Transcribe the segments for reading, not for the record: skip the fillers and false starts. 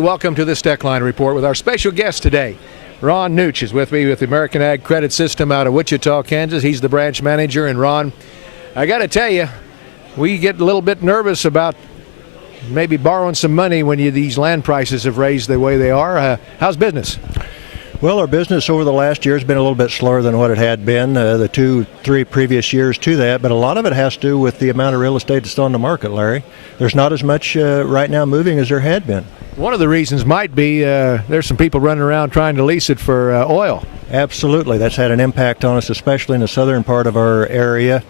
Welcome to the Steckline Report with our special guest today. Ron Nutsch is with me with the American AgCredit System out of Wichita, Kansas. He's the branch manager. And Ron, I got to tell you, we get a little bit nervous about maybe borrowing some money when these land prices have raised the way they are. How's business? Well, our business over the last year has been a little bit slower than what it had been the 2-3 previous years to that, but a lot of it has to do with the amount of real estate that's on the market, Larry. There's not as much right now moving as there had been. One of the reasons might be there's some people running around trying to lease it for oil. Absolutely. That's had an impact on us, especially in the southern part of our area.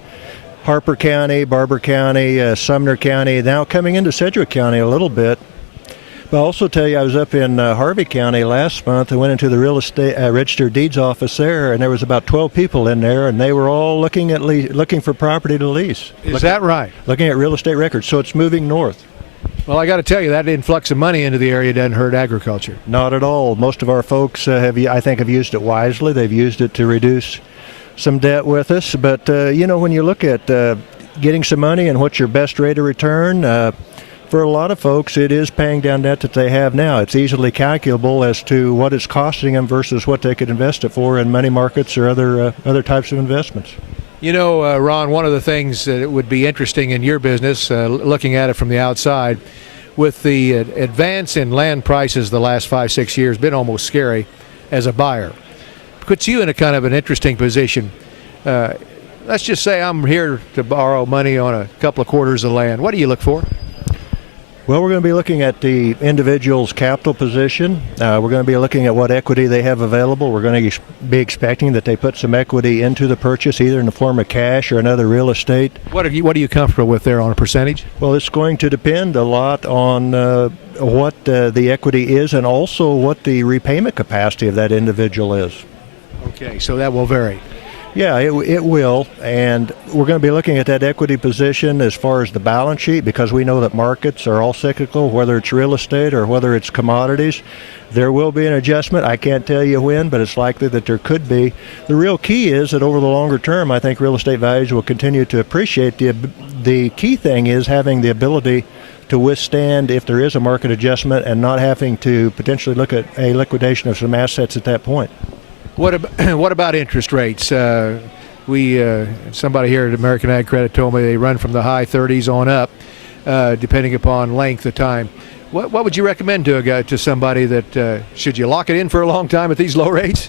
Harper County, Barber County, Sumner County, now coming into Sedgwick County a little bit. But I'll also tell you, I was up in Harvey County last month. I went into the real estate registered deeds office there, and there was about 12 people in there, and they were all looking for property to lease. Is that right? Looking at real estate records, so it's moving north. Well, I got to tell you, that influx of money into the area doesn't hurt agriculture. Not at all. Most of our folks have used it wisely. They've used it to reduce some debt with us. But, when you look at getting some money and what's your best rate of return, for a lot of folks, it is paying down debt that they have now. It's easily calculable as to what it's costing them versus what they could invest it for in money markets or other types of investments. You know, Ron, one of the things that would be interesting in your business, looking at it from the outside, with the advance in land prices the last 5-6 years, been almost scary as a buyer. Puts you in a kind of an interesting position. Let's just say I'm here to borrow money on a couple of quarters of land. What do you look for? Well, we're going to be looking at the individual's capital position. We're going to be looking at what equity they have available. We're going to be expecting that they put some equity into the purchase, either in the form of cash or another real estate. What are you comfortable with there on a percentage? Well, it's going to depend a lot on what the equity is and also what the repayment capacity of that individual is. Okay, so that will vary. Yeah, it will, and we're going to be looking at that equity position as far as the balance sheet, because we know that markets are all cyclical, whether it's real estate or whether it's commodities. There will be an adjustment. I can't tell you when, but it's likely that there could be. The real key is that over the longer term, I think real estate values will continue to appreciate. The key thing is having the ability to withstand if there is a market adjustment and not having to potentially look at a liquidation of some assets at that point. What about interest rates? Somebody here at American AgCredit told me they run from the high 30s on up, depending upon length of time. What would you recommend to somebody that should you lock it in for a long time at these low rates?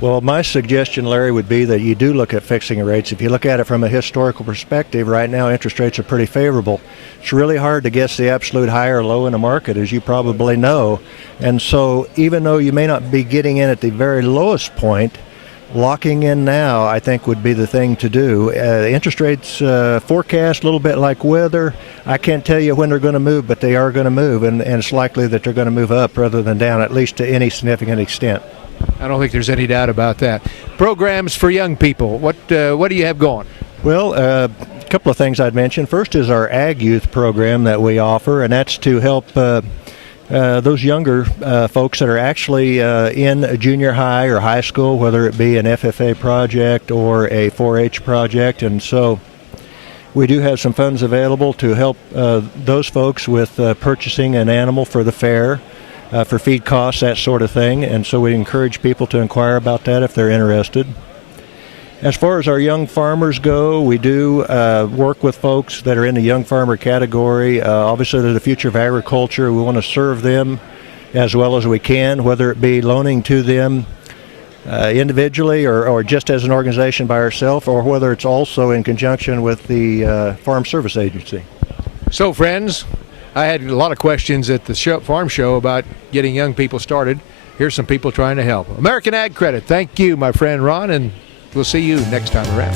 Well, my suggestion, Larry, would be that you do look at fixing rates. If you look at it from a historical perspective, right now interest rates are pretty favorable. It's really hard to guess the absolute high or low in a market, as you probably know. And so even though you may not be getting in at the very lowest point, locking in now, I think, would be the thing to do. Interest rates forecast a little bit like weather. I can't tell you when they're going to move, but they are going to move, and it's likely that they're going to move up rather than down, at least to any significant extent. I don't think there's any doubt about that. Programs for young people, what do you have going? Well, a couple of things I'd mention. First is our Ag Youth program that we offer, and that's to help those younger folks that are actually in junior high or high school, whether it be an FFA project or a 4-H project. And so we do have some funds available to help those folks with purchasing an animal for the fair, for feed costs, that sort of thing. And so we encourage people to inquire about that if they're interested. As far as our young farmers go, we do work with folks that are in the young farmer category. Obviously, they're the future of agriculture. We want to serve them as well as we can, whether it be loaning to them individually or just as an organization by ourselves, or whether it's also in conjunction with the Farm Service Agency. So, friends, I had a lot of questions at the farm show about getting young people started. Here's some people trying to help. American AgCredit, thank you, my friend Ron, and we'll see you next time around.